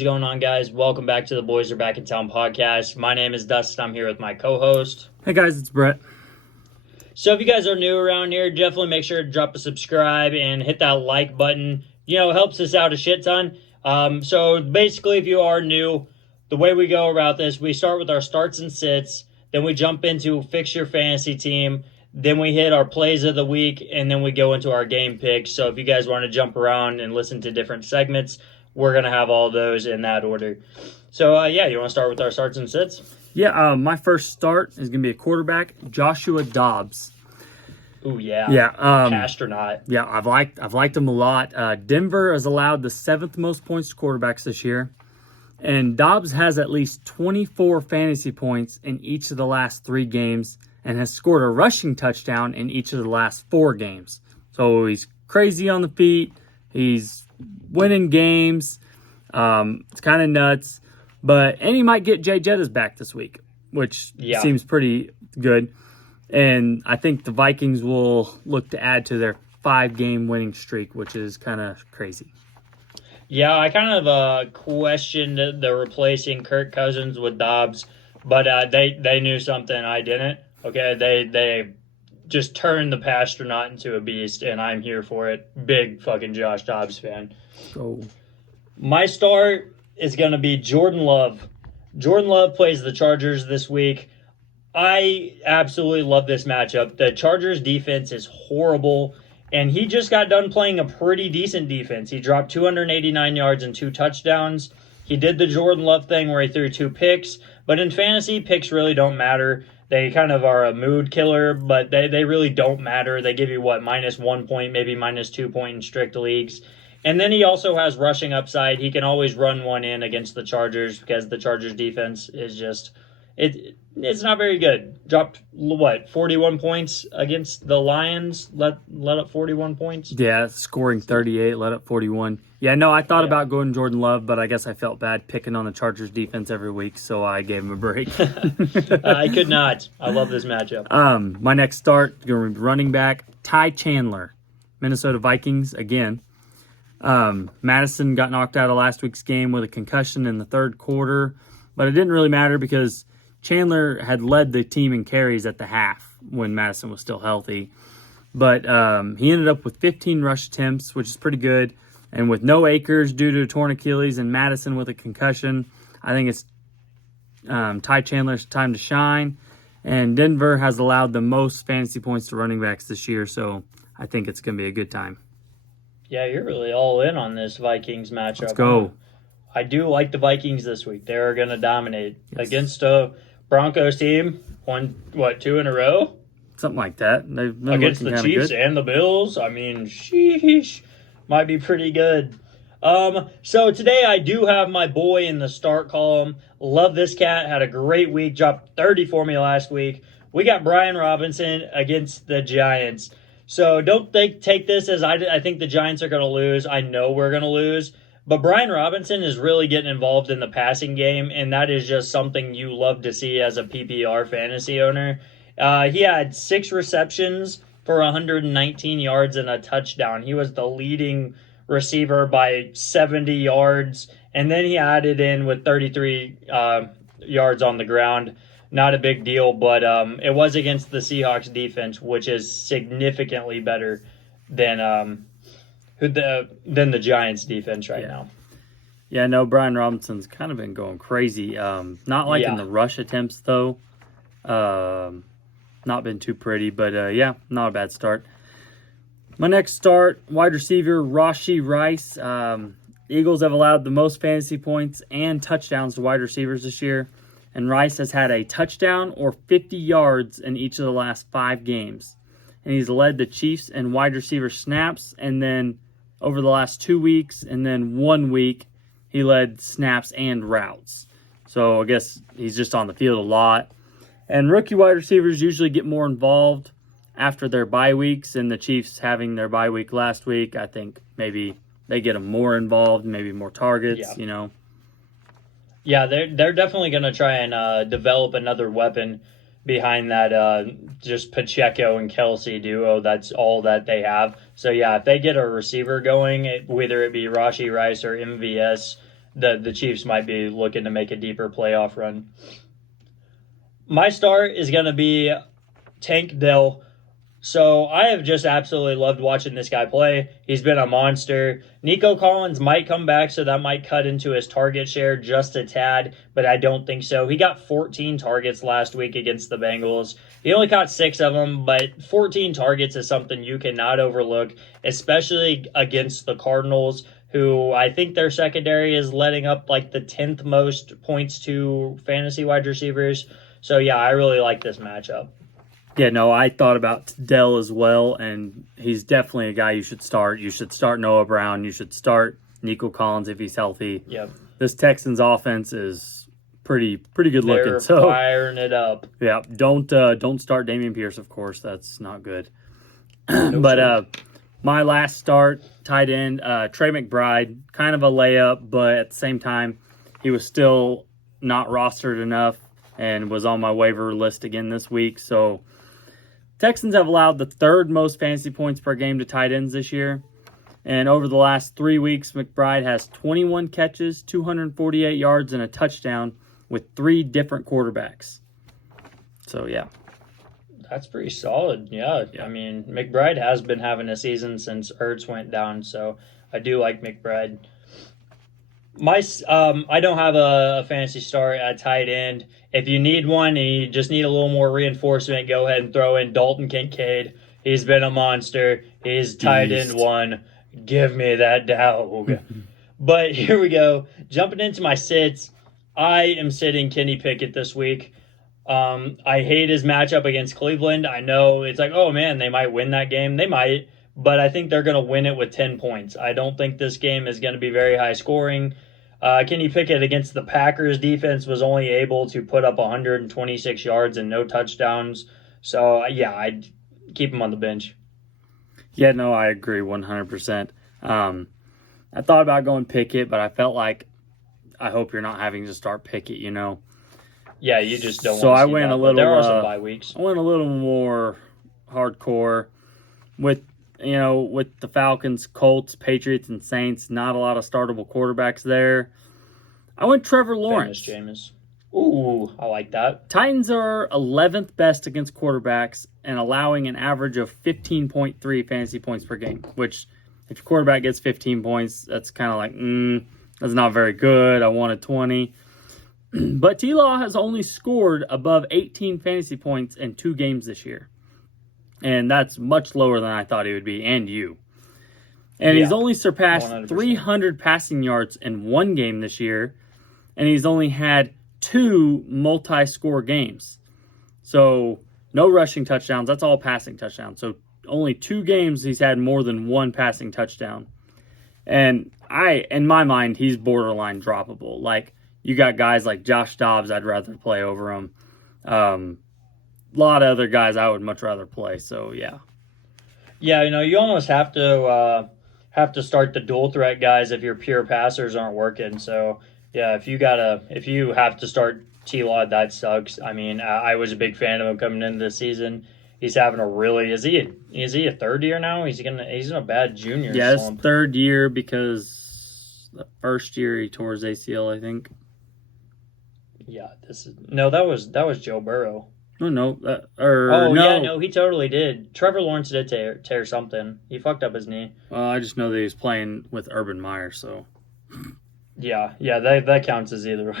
is going on, guys? Welcome back to the Boys Are Back in Town podcast. My name is Dustin. I'm here with my co-host. Hey guys, it's Brett. So if you guys are new around here, definitely make sure to drop a subscribe and hit that like button. You know, it helps us out a shit ton. So basically, if you are new, the way we go about this, we start with our starts and sits, then we jump into fix your fantasy team, then we hit our plays of the week, and then we go into our game picks. So if you guys want to jump around and listen to different segments, we're going to have all those in that order. So, you want to start with our starts and sits? Yeah, my first start is going to be a quarterback, Joshua Dobbs. Ooh, yeah. Yeah. Astronaut. Yeah, I've liked him a lot. Denver has allowed the 7th most points to quarterbacks this year. And Dobbs has at least 24 fantasy points in each of the last 3 games and has scored a rushing touchdown in each of the last 4 games. So he's crazy on the feet. He's winning games. It's kind of nuts. And he might get Jay Jettas back this week, which seems pretty good. And I think the Vikings will look to add to their 5-game winning streak, which is kind of crazy. Yeah, I kind of questioned the replacing Kirk Cousins with Dobbs, but they knew something I didn't. Okay, they just turned the Astronaut into a beast, and I'm here for it. Big fucking Josh Dobbs fan. Oh. My start is going to be Jordan Love. Jordan Love plays the Chargers this week. I absolutely love this matchup. The Chargers defense is horrible, and he just got done playing a pretty decent defense. He dropped 289 yards and 2 touchdowns. He did the Jordan Love thing where he threw 2 picks, but in fantasy, picks really don't matter. They kind of are a mood killer, but they really don't matter. They give you, -1 point, maybe -2 point in strict leagues. And then he also has rushing upside. He can always run one in against the Chargers because the Chargers defense is just... It's not very good. Dropped 41 points against the Lions. Let up 41 points. Yeah, scoring 38, let up 41. Yeah, no, I thought about going Jordan Love, but I guess I felt bad picking on the Chargers defense every week, so I gave him a break. I could not. I love this matchup. My next start going to be running back Ty Chandler, Minnesota Vikings again. Madison got knocked out of last week's game with a concussion in the third quarter, but it didn't really matter because Chandler had led the team in carries at the half when Madison was still healthy. But he ended up with 15 rush attempts, which is pretty good. And with no Akers due to a torn Achilles and Madison with a concussion, I think it's Ty Chandler's time to shine. And Denver has allowed the most fantasy points to running backs this year, so I think it's going to be a good time. Yeah, you're really all in on this Vikings matchup. Let's go. I do like the Vikings this week. They're going to dominate against a Broncos team. 2 in a row? Something like that. They've been against the Chiefs good. And the Bills. I mean, sheesh. Might be pretty good. So today I do have my boy in the start column. Love this cat. Had a great week. Dropped 30 for me last week. We got Brian Robinson against the Giants. So don't take this as I think the Giants are going to lose. I know we're going to lose. But Brian Robinson is really getting involved in the passing game, and that is just something you love to see as a PPR fantasy owner. He had 6 receptions for 119 yards and a touchdown. He was the leading receiver by 70 yards, and then he added in with 33 yards on the ground. Not a big deal, but it was against the Seahawks defense, which is significantly better than the Giants defense right now. Yeah, no, Brian Robinson's kind of been going crazy. Not liking the rush attempts, though. Not been too pretty, but not a bad start. My next start, wide receiver, Rashee Rice. Eagles have allowed the most fantasy points and touchdowns to wide receivers this year, and Rice has had a touchdown or 50 yards in each of the last 5 games. And he's led the Chiefs in wide receiver snaps, and then over the last 2 weeks, and then 1 week, he led snaps and routes. So I guess he's just on the field a lot. And rookie wide receivers usually get more involved after their bye weeks, and the Chiefs having their bye week last week, I think maybe they get them more involved, maybe more targets, Yeah, they're definitely going to try and develop another weapon behind that just Pacheco and Kelsey duo. That's all that they have. So, yeah, if they get a receiver going, whether it be Rashee Rice or MVS, the Chiefs might be looking to make a deeper playoff run. My start is going to be Tank Dell. So I have just absolutely loved watching this guy play. He's been a monster. Nico Collins might come back, so that might cut into his target share just a tad, but I don't think so. He got 14 targets last week against the Bengals. He only caught 6 of them, but 14 targets is something you cannot overlook, especially against the Cardinals, who I think their secondary is letting up like the 10th most points to fantasy wide receivers. So yeah, I really like this matchup. Yeah, no, I thought about Dell as well, and he's definitely a guy you should start. You should start Noah Brown. You should start Nico Collins if he's healthy. Yep. This Texans offense is pretty good looking. They're So firing it up. yeah, don't start Dameon Pierce, of course. That's not good. But my last start, tight end, Trey McBride, kind of a layup, but at the same time, he was still not rostered enough and was on my waiver list again this week. So Texans have allowed the 3rd most fantasy points per game to tight ends this year. And over the last 3 weeks, McBride has 21 catches, 248 yards, and a touchdown with 3 different quarterbacks. So, yeah. That's pretty solid. Yeah. I mean, McBride has been having a season since Ertz went down, so I do like McBride. I don't have a fantasy start at tight end. If you need one and you just need a little more reinforcement, go ahead and throw in Dalton Kincaid. He's been a monster. He's tight end 1. Give me that dog. But here we go. Jumping into my sits, I am sitting Kenny Pickett this week. I hate his matchup against Cleveland. I know it's like, oh man, they might win that game. They might, but I think they're going to win it with 10 points. I don't think this game is going to be very high scoring. Kenny Pickett against the Packers defense was only able to put up 126 yards and no touchdowns. So, yeah, I'd keep him on the bench. Yeah, no, I agree 100%. I thought about going Pickett, but I felt like I hope you're not having to start Pickett, you know. Yeah, you just don't so want to I see went that, a little. There are some bye weeks. I went a little more hardcore with the Falcons, Colts, Patriots, and Saints. Not a lot of startable quarterbacks there. I went Trevor Lawrence. Famous Jameis. Ooh, I like that. Titans are 11th best against quarterbacks and allowing an average of 15.3 fantasy points per game, which if your quarterback gets 15 points, that's kind of like, that's not very good. I wanted 20. But T-Law has only scored above 18 fantasy points in 2 games this year. And that's much lower than I thought he would be, and you. And he's only surpassed 100%. 300 passing yards in 1 game this year. And he's only had 2 multi-score games. So, no rushing touchdowns. That's all passing touchdowns. So, only 2 games he's had more than 1 passing touchdown. And in my mind, he's borderline droppable. Like, you got guys like Josh Dobbs I'd rather play over him. A lot of other guys I would much rather play. So, yeah. Yeah, you almost have to start the dual threat guys if your pure passers aren't working. So, yeah, if you have to start T-Law, that sucks. I mean, I was a big fan of him coming into the season. He's having a really is he a 3rd year now? He's in a bad junior slump. His 3rd year because the first year he tore his ACL, I think. Yeah, that was Joe Burrow. No, he totally did. Trevor Lawrence did tear something. He fucked up his knee. I just know that he was playing with Urban Meyer, so. Yeah, that counts as either.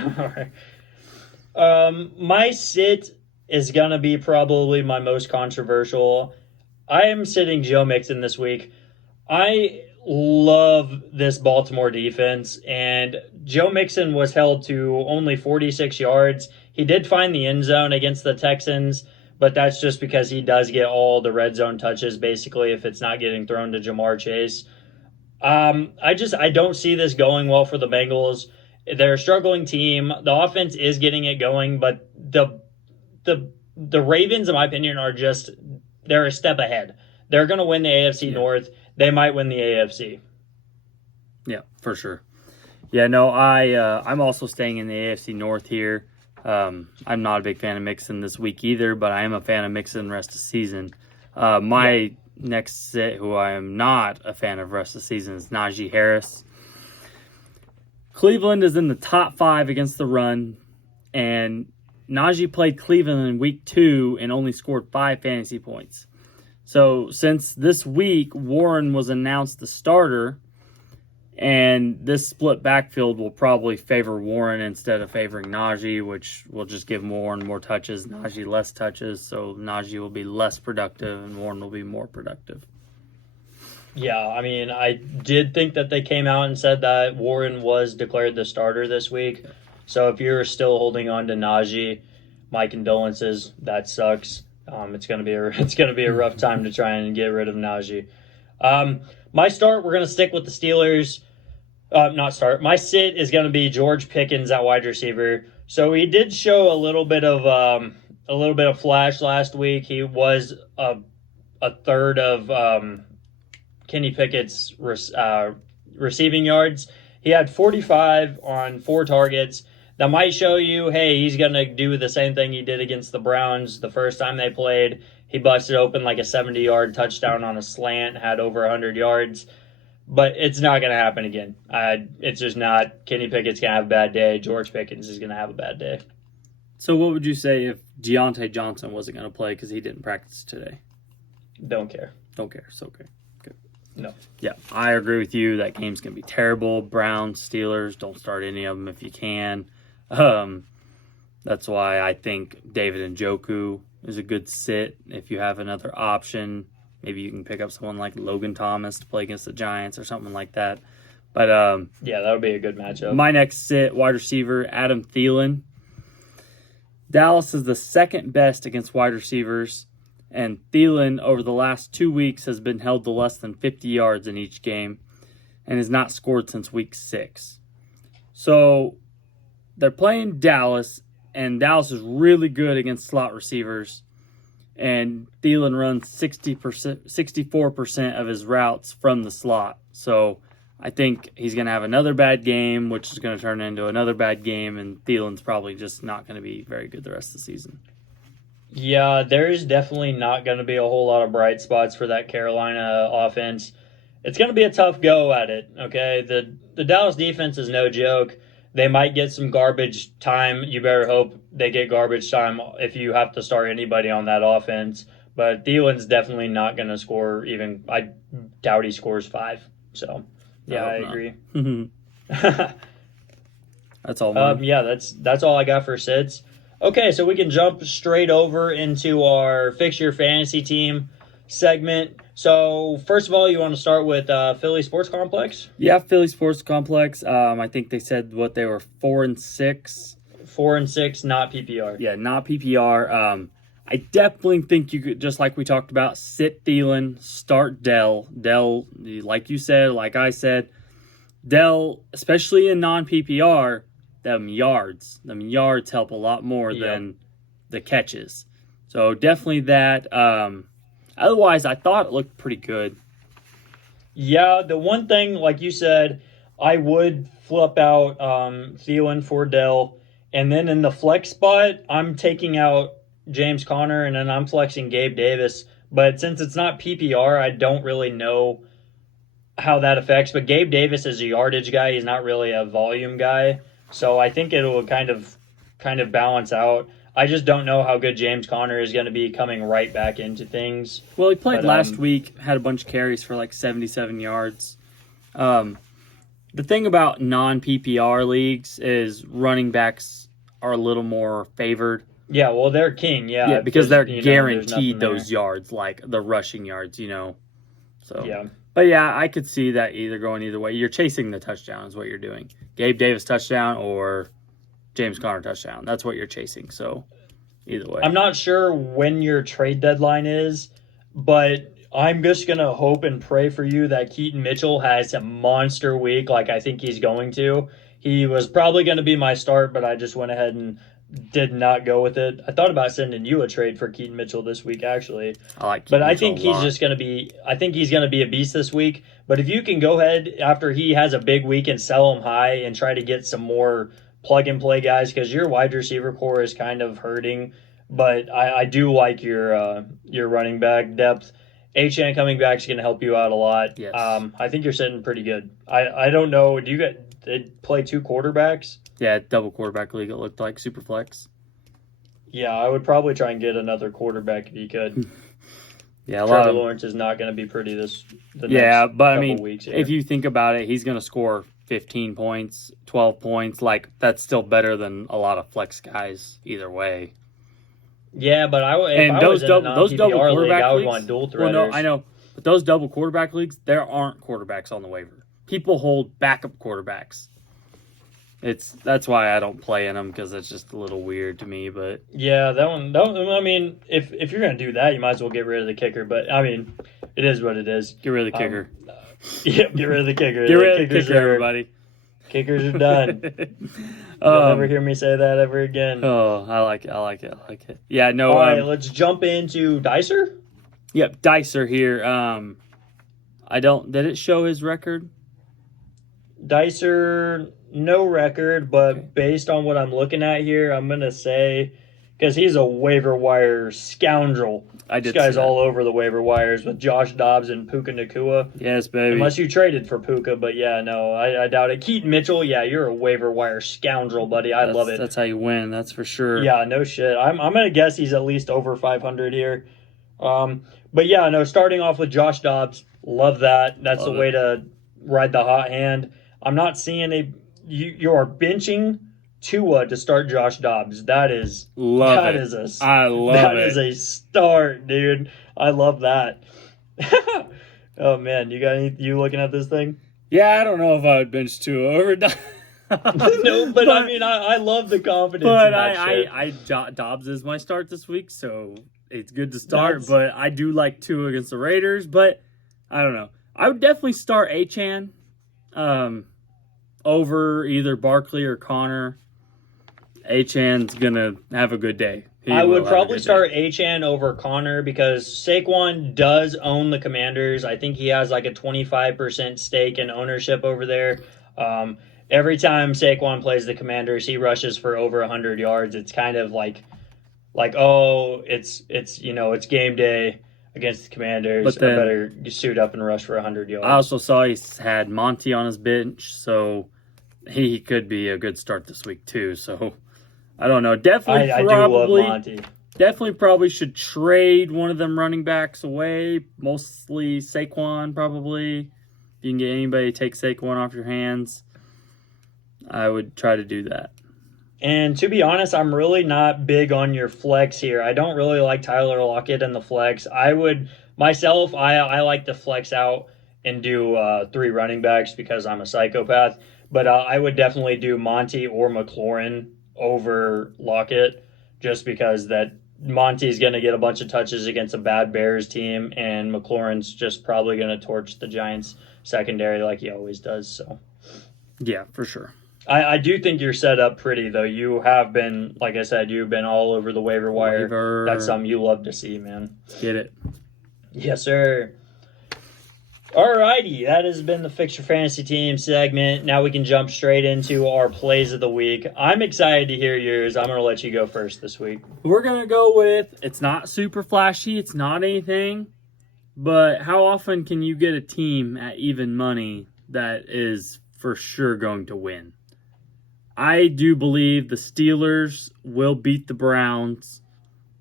My sit is gonna be probably my most controversial. I am sitting Joe Mixon this week. I love this Baltimore defense, and Joe Mixon was held to only 46 yards. He did find the end zone against the Texans, but that's just because he does get all the red zone touches, basically, if it's not getting thrown to Jamar Chase. I don't see this going well for the Bengals. They're a struggling team. The offense is getting it going, but the Ravens, in my opinion, they're a step ahead. They're going to win the AFC North. They might win the AFC. Yeah, for sure. Yeah, no, I'm also staying in the AFC North here. I'm not a big fan of Mixon this week either, but I am a fan of Mixon rest of season. My next sit, who I am not a fan of rest of season, is Najee Harris. Cleveland is in the top 5 against the run, and Najee played Cleveland in week 2 and only scored 5 fantasy points. So since this week, Warren was announced the starter, and this split backfield will probably favor Warren instead of favoring Najee, which will just give Warren more touches, Najee less touches, so Najee will be less productive and Warren will be more productive. Yeah, I mean, I did think that they came out and said that Warren was declared the starter this week. So if you're still holding on to Najee, my condolences. That sucks. It's gonna be a rough time to try and get rid of Najee. My start, we're gonna stick with the Steelers. Not start. My sit is gonna be George Pickens at wide receiver. So he did show a little bit of flash last week. He was a third of Kenny Pickett's receiving yards. He had 45 on 4 targets. That might show you, hey, he's going to do the same thing he did against the Browns the first time they played. He busted open like a 70-yard touchdown on a slant, had over 100 yards. But it's not going to happen again. It's just not. Kenny Pickett's going to have a bad day. George Pickens is going to have a bad day. So what would you say if Deontay Johnson wasn't going to play because he didn't practice today? Don't care. Don't care. It's okay. Good. No. Yeah, I agree with you. That game's going to be terrible. Browns, Steelers, don't start any of them if you can. That's why I think David Njoku is a good sit. If you have another option, maybe you can pick up someone like Logan Thomas to play against the Giants or something like that. But yeah, that would be a good matchup. My next sit, wide receiver, Adam Thielen. Dallas is the second best against wide receivers, and Thielen over the last 2 weeks has been held to less than 50 yards in each game and has not scored since week 6. So they're playing Dallas, and Dallas is really good against slot receivers, and Thielen runs 64% of his routes from the slot. So I think he's going to have another bad game, which is going to turn into another bad game, and Thielen's probably just not going to be very good the rest of the season. Yeah, there's definitely not going to be a whole lot of bright spots for that Carolina offense. It's going to be a tough go at it, okay? The Dallas defense is no joke. They might get some garbage time. You better hope they get garbage time if you have to start anybody on that offense. But Thielen's definitely not going to score even. I doubt he scores 5. So, yeah, I agree. That's all. Yeah, that's all I got for sits. Okay, so we can jump straight over into our Fix Your Fantasy Team segment. So, first of all, you want to start with Philly Sports Complex? Yeah, Philly Sports Complex. I think they said they were 4-6. 4-6, not PPR. Yeah, not PPR. I definitely think you could, just like we talked about, sit Thielen, start Dell. Dell, like you said, like I said, Dell, especially in non-PPR, them yards help a lot more than the catches. So definitely that. Otherwise, I thought it looked pretty good. Yeah, the one thing, like you said, I would flip out Thielen for Dell. And then in the flex spot, I'm taking out James Conner, and then I'm flexing Gabe Davis. But since it's not PPR, I don't really know how that affects. But Gabe Davis is a yardage guy. He's not really a volume guy. So I think it will kind of balance out. I just don't know how good James Conner is going to be coming right back into things. Well, he played last week, had a bunch of carries for like 77 yards. The thing about non-PPR leagues is running backs are a little more favored. Yeah, well, they're king, Yeah, because they're guaranteed those yards, like the rushing yards, So, yeah. But yeah, I could see that going either way. You're chasing the touchdown is what you're doing. Gabe Davis touchdown or James Conner touchdown. That's what you're chasing. So either way. I'm not sure when your trade deadline is, but I'm just going to hope and pray for you that Keaton Mitchell has a monster week like I think he's going to. He was probably going to be my start, but I just went ahead and did not go with it. I thought about sending you a trade for Keaton Mitchell this week, actually. I like Keaton I think he's just going to be. I think he's going to be a beast this week. But if you can go ahead after he has a big week and sell him high and try to get some more plug and play guys, because your wide receiver core is kind of hurting. But I do like your running back depth. Achane coming back is going to help you out a lot. Yes. I think you're sitting pretty good. I don't know. they'd play 2 quarterbacks. Yeah, double quarterback league. It looked like super flex. Yeah, I would probably try and get another quarterback if you could. Yeah, Trevor Lawrence is not going to be pretty the yeah, next but I couple mean, weeks here. if you think about it, he's going to score 15 points, 12 points. Like, that's still better than a lot of flex guys either way. Yeah, but if I was in a those double non-PPR league, quarterback I would leagues, want dual well, threaders. no, I know, but those double quarterback leagues, there aren't quarterbacks on the waiver. People hold backup quarterbacks. That's why I don't play in them, because it's just a little weird to me. But Yeah, that one. I mean, if you're gonna do that, you might as well get rid of the kicker. But I mean, it is what it is. get rid of the kicker. Yep, get rid of the kicker. Get rid of the kicker, everybody. Kickers are done. You'll never hear me say that ever again. Oh, I like it. Yeah, no. All right, let's jump into Dicer. Yep, Dicer here. Did it show his record? Dicer, no record, but based on what I'm looking at here, I'm going to say, because he's a waiver wire scoundrel. This guy's all over the waiver wires with Josh Dobbs and Puka Nacua. Yes, baby. Unless you traded for Puka, but yeah, no, I doubt it. Keaton Mitchell, yeah, you're a waiver wire scoundrel, buddy. I love it. That's how you win, that's for sure. Yeah, no shit. I'm going to guess he's at least over 500 here. But yeah, no, starting off with Josh Dobbs, love that. That's the way to ride the hot hand. I'm not seeing you are benching Tua to start Josh Dobbs. That is I love it. That is a start, dude. I love that. Oh man, you looking at this thing? Yeah, I don't know if I would bench Tua over Dobbs. No, but I mean, I love the confidence. But in that shit. Dobbs is my start this week, so it's good to start. But I do like Tua against the Raiders. But I don't know. I would definitely start Achane over either Barkley or Connor. Achane's gonna have a good day. I would probably start Achane over Connor because Saquon does own the Commanders. I think he has like a 25% stake in ownership over there. Every time Saquon plays the Commanders, he rushes for over 100 yards. It's kind of like oh, it's game day against the Commanders. But then, I better suit up and rush for 100 yards. I also saw he had Monty on his bench, so he could be a good start this week too. So I don't know. Definitely, I do love Monty. Definitely, probably should trade one of them running backs away. Mostly Saquon, probably. If you can get anybody to take Saquon off your hands, I would try to do that. And to be honest, I'm really not big on your flex here. I don't really like Tyler Lockett in the flex. I like to flex out and do 3 running backs because I'm a psychopath. But I would definitely do Monty or McLaurin over Lockett just because that Monty's going to get a bunch of touches against a bad Bears team, and McLaurin's just probably going to torch the Giants secondary like he always does. So, yeah, for sure. I do think you're set up pretty, though. You have been, like I said, you've been all over the waiver wire. That's something you love to see, man. Get it. Yes, sir. Alrighty, that has been the Fix Your Fantasy Team segment. Now we can jump straight into our plays of the week. I'm excited to hear yours. I'm going to let you go first this week. We're going to go with, it's not super flashy, it's not anything, but how often can you get a team at even money that is for sure going to win? I do believe the Steelers will beat the Browns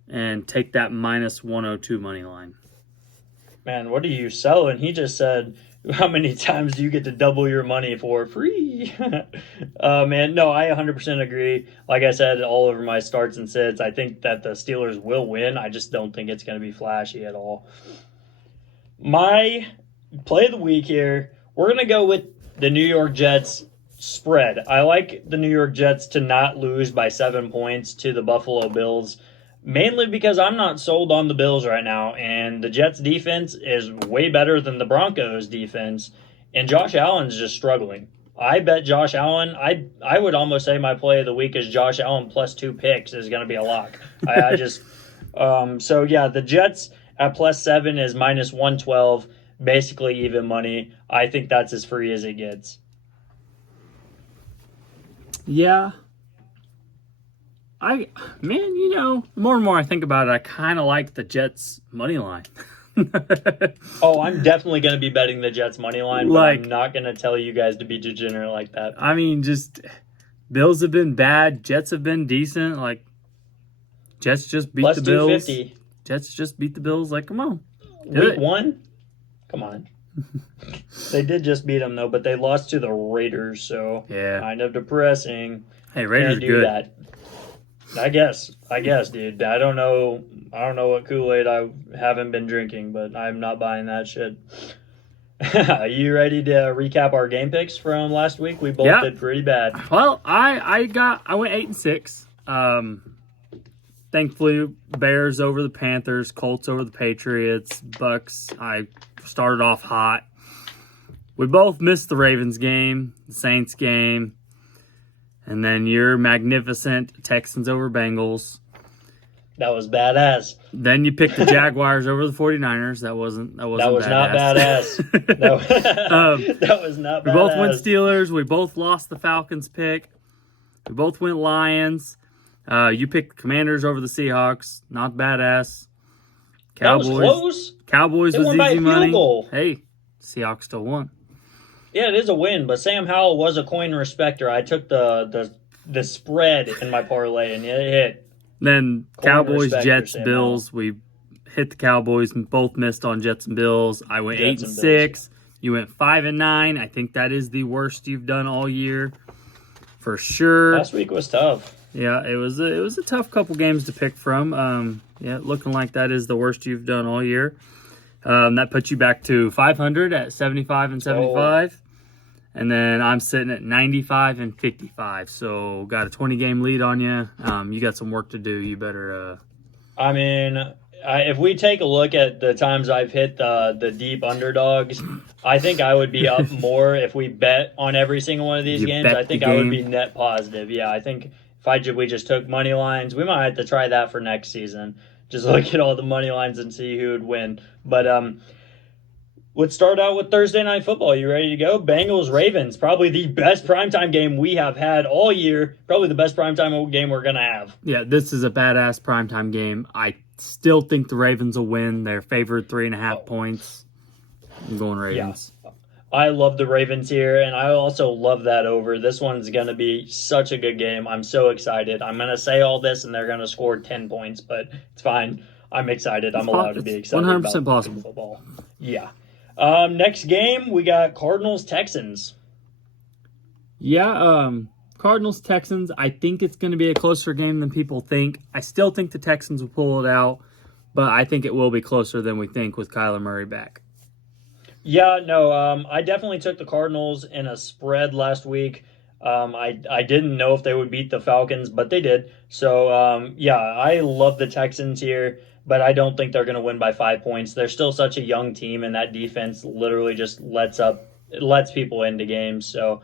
and take that minus 102 money line. Man, what are you selling? He just said, how many times do you get to double your money for free? Man, no, I 100% agree. Like I said, all over my starts and sits, I think that the Steelers will win. I just don't think it's going to be flashy at all. My play of the week here, we're going to go with the New York Jets spread. I like the New York Jets to not lose by 7 points to the Buffalo Bills. Mainly because I'm not sold on the Bills right now, and the Jets defense is way better than the Broncos defense, and Josh Allen's just struggling. I bet Josh Allen, I would almost say my play of the week is Josh Allen plus 2 picks is going to be a lock. So yeah, the Jets at plus 7 is minus 112, basically even money. I think that's as free as it gets. Yeah. The more and more I think about it, I kind of like the Jets money line. Oh, I'm definitely going to be betting the Jets money line, but Like- I'm not going to tell you guys to be degenerate like that. I mean, just Bills have been bad. Jets have been decent. Like, Jets just beat Plus the Bills. 250. Jets just beat the Bills. Like, come on. Week it. 1? Come on. They did just beat them, though, but they lost to the Raiders, so Yeah. kind of depressing. Hey, Raiders Can't are do good. that. I guess, dude. I don't know what Kool-Aid I haven't been drinking, but I'm not buying that shit. Are you ready to recap our game picks from last week? We both Yeah. did pretty bad. Well, I went 8-6. Thankfully, Bears over the Panthers, Colts over the Patriots, Bucks. I started off hot. We both missed the Ravens game, the Saints game, and then your magnificent Texans over Bengals. That was badass. Then you picked the Jaguars over the 49ers. That was not badass. That was not badass. We both went Steelers. We both lost the Falcons pick. We both went Lions. You picked the Commanders over the Seahawks. Not badass. Cowboys. That was close. Cowboys They was won by a easy field money. goal. Hey, Seahawks still won. Yeah, it is a win, but Sam Howell was a coin respecter. I took the spread in my parlay, and it hit. Then Coin Cowboys, respect for Jets, Sam Bills. We hit the Cowboys and both missed on Jets and Bills. I went Jets and 8-6. You went 5-9. I think that is the worst you've done all year, for sure. Last week was tough. Yeah, it was a tough couple games to pick from. Yeah, looking like that is the worst you've done all year. That puts you back to 500 at 75 and 75. And then I'm sitting at 95 and 55. So got a 20-game lead on you. You got some work to do. You better... I mean, if we take a look at the times I've hit the deep underdogs, I think I would be up more if we bet on every single one of these You games. bet I think the I would game. be net positive. Yeah, I think if we just took money lines, we might have to try that for next season. Just look at all the money lines and see who would win. But let's start out with Thursday Night Football. You ready to go? Bengals Ravens, probably the best primetime game we have had all year. Probably the best primetime game we're gonna have. Yeah, this is a badass primetime game. I still think the Ravens will win. They're favored 3.5 points. I'm going Ravens. I love the Ravens here, and I also love that over. This one's going to be such a good game. I'm so excited. I'm going to say all this, and they're going to score 10 points, but it's fine. I'm excited. I'm allowed to be excited. 100% about possible. Football. Yeah. Next game, we got Cardinals-Texans. Yeah, Cardinals Texans. I think it's going to be a closer game than people think. I still think the Texans will pull it out, but I think it will be closer than we think with Kyler Murray back. Yeah, no, I definitely took the Cardinals in a spread last week. I didn't know if they would beat the Falcons, but they did. So, yeah, I love the Texans here, but I don't think they're going to win by 5 points. They're still such a young team, and that defense literally just lets people into games. So,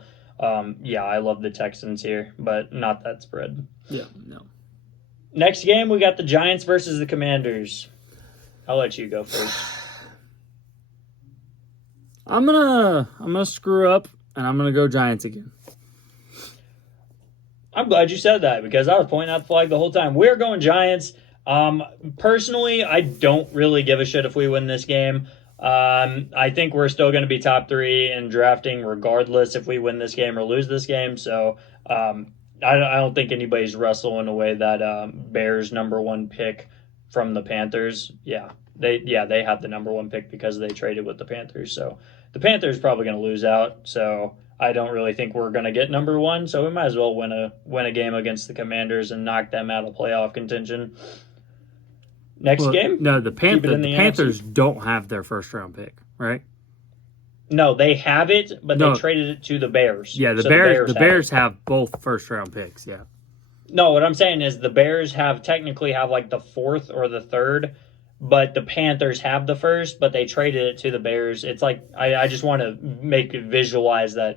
yeah, I love the Texans here, but not that spread. Yeah, no. Next game, we got the Giants versus the Commanders. I'll let you go first. I'm gonna screw up, and I'm gonna go Giants again. I'm glad you said that because I was pointing out the flag the whole time. We're going Giants. Personally, I don't really give a shit if we win this game. I think we're still going to be top 3 in drafting regardless if we win this game or lose this game. So I don't think anybody's wrestling away that Bears #1 pick from the Panthers. They have the #1 pick because they traded with the Panthers. So the Panthers probably going to lose out. So I don't really think we're going to get #1. So we might as well win a game against the Commanders and knock them out of playoff contention. Next game? No, the Keep it in the Panthers don't have their first round pick, right? No, they have it, but No. they traded it to the Bears. Yeah, the So Bears have both first round picks. Yeah. No, what I'm saying is the Bears technically have like the 4th or the 3rd, but the Panthers have the 1st, but they traded it to the Bears. It's like I just want to visualize that.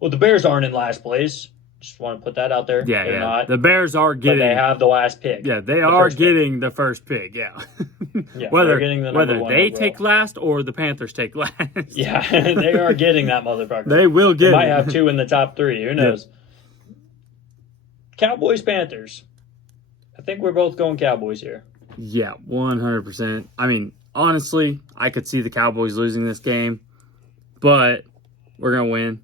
Well, the Bears aren't in last place. Just want to put that out there. Yeah, They're yeah. not. The Bears are But getting. they have the last pick. Yeah, they The are first pick. getting the first pick. Yeah. Yeah, whether they're getting the whether #1 they overall. take last or the Panthers take last. Yeah, they are getting that motherfucker. They will They get might it. have 2 in the top 3. Who knows? Cowboys Panthers. I think we're both going Cowboys here. Yeah, 100%. I mean, honestly, I could see the Cowboys losing this game, but we're going to win.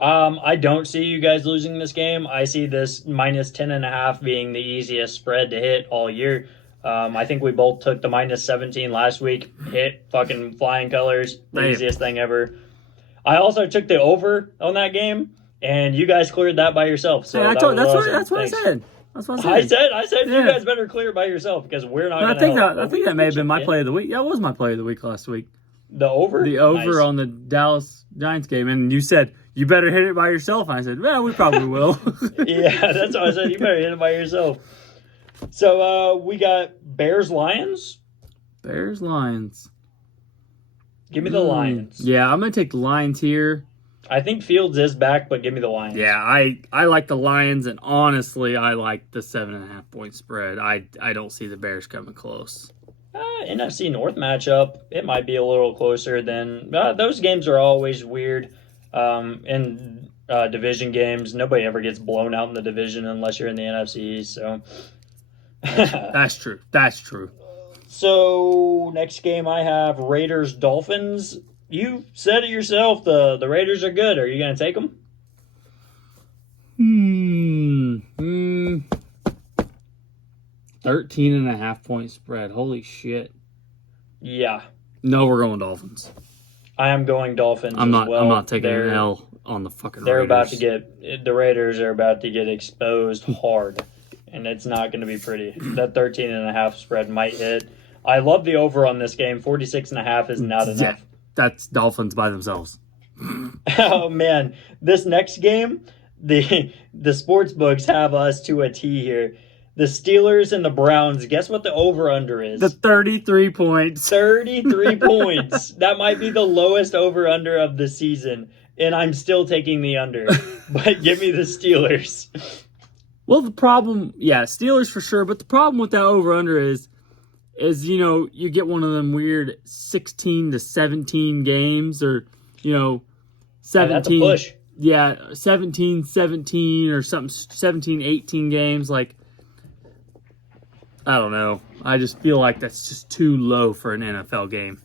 I don't see you guys losing this game. I see this minus 10.5 being the easiest spread to hit all year. I think we both took the minus 17 last week. Hit fucking flying colors. The Damn. easiest thing ever. I also took the over on that game, and you guys cleared that by yourself. So Hey, that's what I Thanks. said. That's what I said. I said Yeah. you guys better clear it by yourself because we're not I going to think help. that I think that may have been my play of the week. That was my play of the week last week. The over? The over Nice. on the Dallas Giants game, and you said you better hit it by yourself. And I said, well, we probably will. Yeah, that's what I said. You better hit it by yourself. So we got Bears Lions. Bears Lions. Give me the Lions. Yeah, I'm gonna take the Lions here. I think Fields is back, but give me the Lions. Yeah, I like the Lions, and honestly, I like the 7.5 point spread. I don't see the Bears coming close. NFC North matchup, it might be a little closer than those games are always weird. In division games, nobody ever gets blown out in the division unless you're in the NFC. So That's true. That's true. So next game I have Raiders Dolphins. You said it yourself. The Raiders are good. Are you going to take them? 13.5 point spread. Holy shit. Yeah, No, we're going Dolphins. I am going Dolphins. I'm not. As well. I'm not taking They're- an L on the fucking. They're Raiders. about to get the Raiders are about to get exposed hard, and it's not going to be pretty. That 13.5 spread might hit. I love the over on this game. 46.5 is not Yeah. enough. That's Dolphins by themselves. Oh man, this next game, the sports books have us to a T here. The Steelers and the Browns. Guess what the over under is? The 33 points. 33 points. That might be the lowest over under of the season, and I'm still taking the under. But give me the Steelers. Well, the problem, Steelers for sure. But the problem with that over under is you get one of them weird 16 to 17 games, or 17. That's a push. Yeah, 17 or something, 17, 18 games. Like, I don't know. I just feel like that's just too low for an NFL game.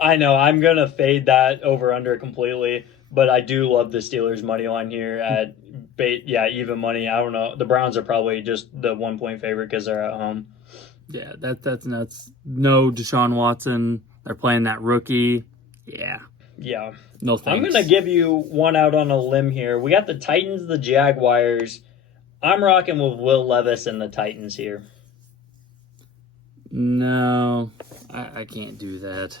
I know. I'm going to fade that over under completely, but I do love the Steelers money line here at even money. I don't know. The Browns are probably just the 1 point favorite because they're at home. Yeah, that's nuts. No Deshaun Watson. They're playing that rookie. Yeah. Yeah. No thanks. I'm going to give you one out on a limb here. We got the Titans, the Jaguars. I'm rocking with Will Levis and the Titans here. No, I can't do that.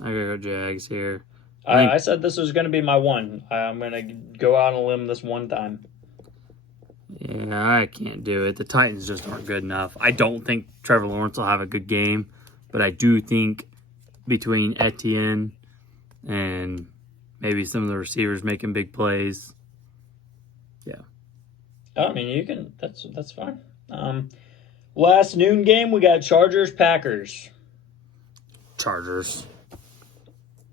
I gotta go Jags here. I said this was going to be my one. I'm going to go out on a limb this one time. Yeah, I can't do it. The Titans just aren't good enough. I don't think Trevor Lawrence will have a good game, but I do think between Etienne and maybe some of the receivers making big plays. Yeah. I mean, you can. That's fine. Last noon game, we got Chargers Packers. Chargers.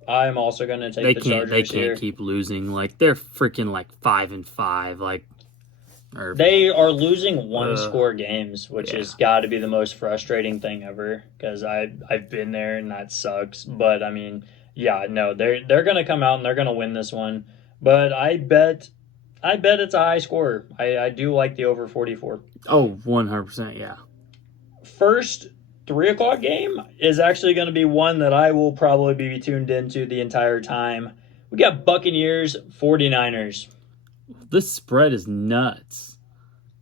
I'm also going to take the Chargers They can't here. keep losing. Like, they're freaking like 5-5. Like, or They are losing one-score games, which has got to be the most frustrating thing ever. Because I've been there and that sucks. But I mean, yeah, no, they're going to come out and they're going to win this one. But I bet it's a high score. I do like the over 44. oh, 100%. Yeah. First 3 o'clock game is actually going to be one that I will probably be tuned into the entire time. We got Buccaneers 49ers. This spread is nuts.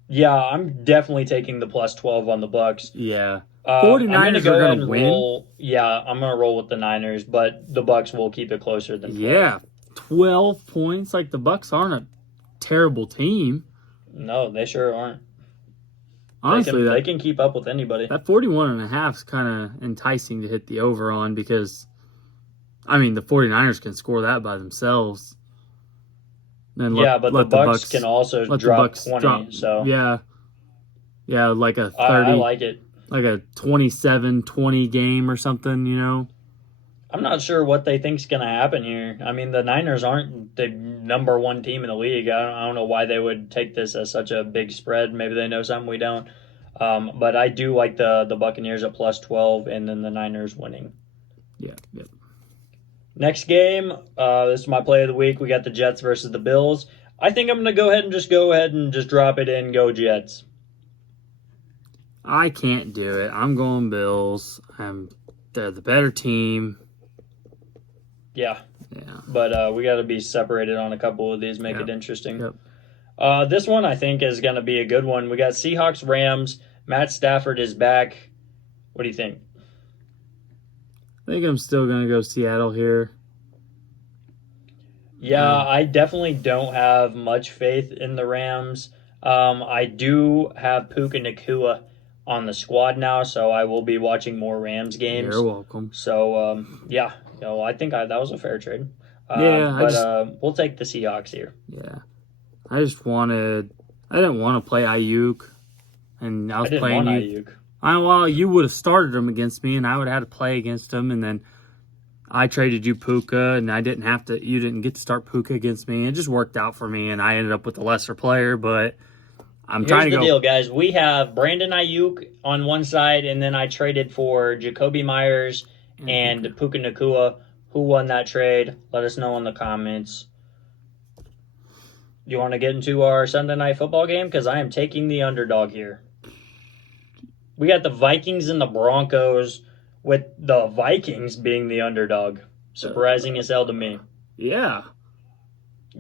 Yeah, I'm definitely taking the plus 12 on the Bucks. Yeah. I'm 49ers go are ahead going to and win. roll. Yeah, I'm going to roll with the Niners, but the Bucks will keep it closer than 12. Yeah. 12 points. Like, the Bucks aren't a terrible team. No, they sure aren't. Honestly, they can keep up with anybody. that 41.5 is kind of enticing to hit the over on because, I mean, the 49ers can score that by themselves. Then But the Bucks can also let the drop Bucks 20. drop- So Yeah, like a 30, I like it. like a 27-20 game or something, I'm not sure what they think's going to happen here. I mean, the Niners aren't the number one team in the league. I don't know why they would take this as such a big spread. Maybe they know something we don't. But I do like the Buccaneers at plus 12 and then the Niners winning. Yeah. Yep. Next game, this is my play of the week. We got the Jets versus the Bills. I think I'm going to go ahead and just drop it in. Go Jets. I can't do it. I'm going Bills. They're the better team. Yeah. Yeah. But we got to be separated on a couple of these, make Yep. it interesting. Yep. This one I think is going to be a good one. We got Seahawks Rams. Matt Stafford is back. What do you think? I think I'm still going to go Seattle here. Yeah, I definitely don't have much faith in the Rams. I do have Puka Nacua on the squad now, so I will be watching more Rams games. You're welcome. So, yeah, I think that was a fair trade. We'll take the Seahawks here. Yeah. I didn't want to play Ayuk, and I was didn't playing want you. Ayuk. You would have started him against me, and I would have had to play against him, and then I traded you Puka, and you didn't get to start Puka against me. It just worked out for me, and I ended up with a lesser player, but I'm trying to Here's go. the deal, guys. We have Brandon Ayuk on one side, and then I traded for Jacoby Myers and Puka Nacua. Who won that trade? Let us know in the comments. You want to get into our Sunday night football game? Because I am taking the underdog here. We got the Vikings and the Broncos, with the Vikings being the underdog. Surprising as hell to me. Yeah.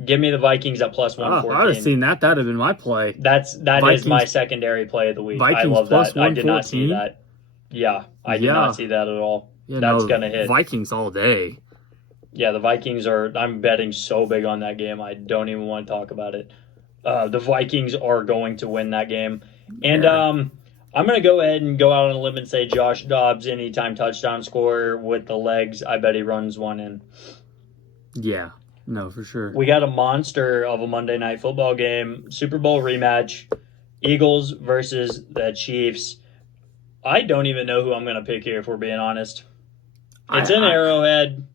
Give me the Vikings at plus Oh, 114. I would have seen that. That would have been my play. That is Vikings- my secondary play of the week. I Vikings love plus that. I did not see 114? that. Yeah, I did not see that at all. Yeah, That's no, going to hit. Vikings all day. Yeah, the Vikings I'm betting so big on that game. I don't even want to talk about it. The Vikings are going to win that game. And I'm going to go ahead and go out on a limb and say Josh Dobbs, anytime touchdown scorer with the legs. I bet he runs one in. Yeah. No, for sure. We got a monster of a Monday Night Football game. Super Bowl rematch. Eagles versus the Chiefs. I don't even know who I'm going to pick here, if we're being honest. It's in Arrowhead.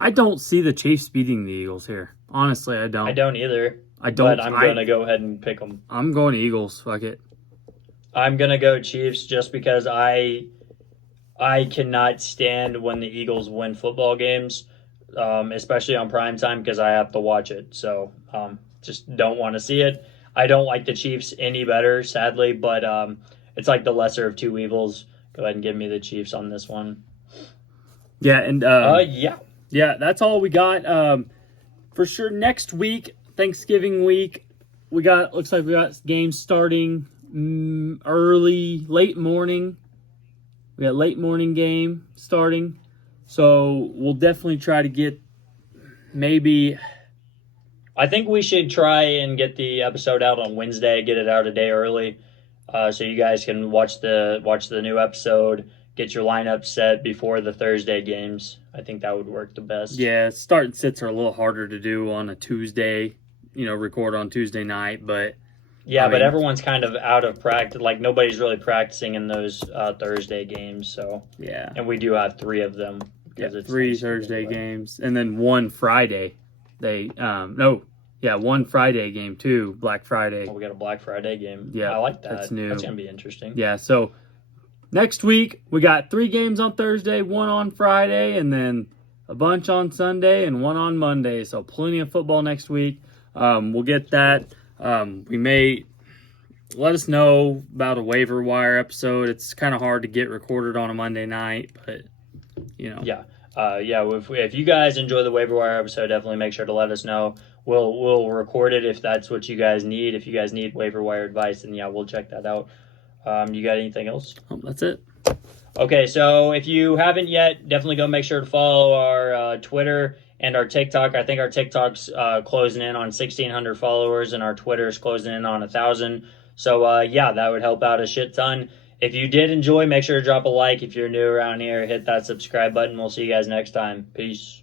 I don't see the Chiefs beating the Eagles here. Honestly, I don't. I don't either. I don't. But I'm going to go ahead and pick them. I'm going to Eagles. Fuck it. I'm going to go Chiefs just because I cannot stand when the Eagles win football games, especially on primetime, because I have to watch it. So just don't want to see it. I don't like the Chiefs any better, sadly, but it's like the lesser of two evils. Go ahead and give me the Chiefs on this one. Yeah, and yeah, that's all we got. For sure, next week, Thanksgiving week, looks like we got games starting late morning. We got late morning game starting, so we'll definitely try to get maybe. I think we should try and get the episode out on Wednesday, get it out a day early, so you guys can watch the new episode, get your lineup set before the Thursday games. I think that would work the best. Yeah, start and sits are a little harder to do on a Tuesday, record on Tuesday night, but. Yeah, but everyone's kind of out of practice. Like, nobody's really practicing in those Thursday games. So yeah, and we do have 3 of them. Because it's 3 Thursday games and then 1 Friday. One Friday game too. Black Friday. Oh, we got a Black Friday game. Yeah, I like that. That's new. That's gonna be interesting. Yeah. So next week we got 3 games on Thursday, 1 on Friday, and then a bunch on Sunday and 1 on Monday. So plenty of football next week. We'll get that. We may let us know about a waiver wire episode. It's kind of hard to get recorded on a Monday night, but Yeah. If you guys enjoy the waiver wire episode, definitely make sure to let us know. We'll record it if that's what you guys need. If you guys need waiver wire advice, then we'll check that out. You got anything else? Oh, that's it. Okay, so if you haven't yet, definitely go make sure to follow our Twitter and our TikTok. I think our TikTok's closing in on 1,600 followers, and our Twitter's closing in on 1,000. So, that would help out a shit ton. If you did enjoy, make sure to drop a like. If you're new around here, hit that subscribe button. We'll see you guys next time. Peace.